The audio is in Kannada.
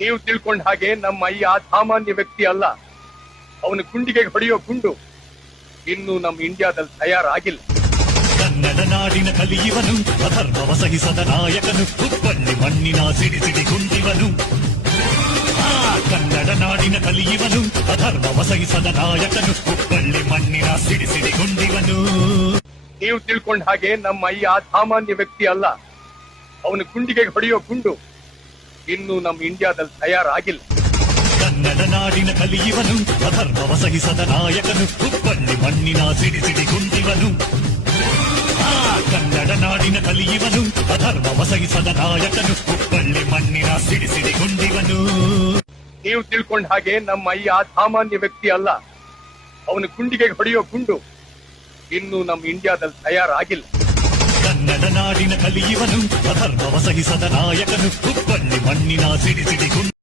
ನೀವು ತಿಳ್ಕೊಂಡ ಹಾಗೆ ನಮ್ಮ ಅಯ್ಯ ಸಾಮಾನ್ಯ ವ್ಯಕ್ತಿ ಅಲ್ಲ. ಅವನು ಗುಂಡಿಗೆ ಹೊಡೆಯೋ ಗುಂಡು ಇನ್ನು ನಮ್ಮ ಇಂಡಿಯಾದಲ್ಲಿ ತಯಾರಾಗಿಲ್ಲ. ಕನ್ನಡ ನಾಡಿನ ಕಲಿಯುವನು, ಅಧರ್ಮವ ಸಹಿಸದ ನಾಯಕನು, ಹುಬ್ಬಳ್ಳಿ ಮಣ್ಣಿನ ಸಿಡಿ ಗುಂಡಿವನು. ಕನ್ನಡ ನಾಡಿನ ಕಲಿಯುವನು, ಅಧರ್ಮವ ಸಹಿಸದ ನಾಯಕನು, ಹುಬ್ಬಳ್ಳಿ ಮಣ್ಣಿನ ಸಿಡಿ ಗುಂಡಿವನು. ನೀವು ತಿಳ್ಕೊಂಡ ಹಾಗೆ ನಮ್ಮ ಅಯ್ಯ ಸಾಮಾನ್ಯ ವ್ಯಕ್ತಿ ಅಲ್ಲ. ಅವನು ಗುಂಡಿಗೆ ಹೊಡೆಯೋ ಗುಂಡು ಇನ್ನು ನಮ್ಮ ಇಂಡಿಯಾದಲ್ಲಿ ತಯಾರಾಗಿಲ್ಲ. ಕನ್ನಡ ನಾಡಿನ ಕಲಿಯುವನು, ಅಧರ್ಮವ ಸಹಿಸದ ನಾಯಕನು, ಹುಬ್ಬಳ್ಳಿ ಮಣ್ಣಿನ ಸಿಡಿ ಗುಂಡಿವನು. ಕನ್ನಡ ನಾಡಿನ ಕಲಿಯುವನು, ಅಧರ್ಮವ ಸಹಿಸದ ನಾಯಕನು, ಹುಬ್ಬಳ್ಳಿ ಮಣ್ಣಿನ ಸಿಡಿ ಗುಂಡಿವನು. ನೀವು ತಿಳ್ಕೊಂಡ ಹಾಗೆ ನಮ್ಮ ಅಯ್ಯ ಸಾಮಾನ್ಯ ವ್ಯಕ್ತಿ ಅಲ್ಲ. ಅವನು ಗುಂಡಿಗೆ ಹೊಡೆಯೋ ಗುಂಡು ಇನ್ನು ನಮ್ಮ ಇಂಡಿಯಾದಲ್ಲಿ ತಯಾರಾಗಿಲ್ಲ. ಕನ್ನಡ ನಾಡಿನ ಕಲಿಯುವನು, ಅಧರ್ಮವ ಸಹಿಸದ ನಾಯಕನು, ಹುಬ್ಬಳ್ಳಿ ಮಣ್ಣಿನ ಸಿಡಿ ಗುಂಡಿ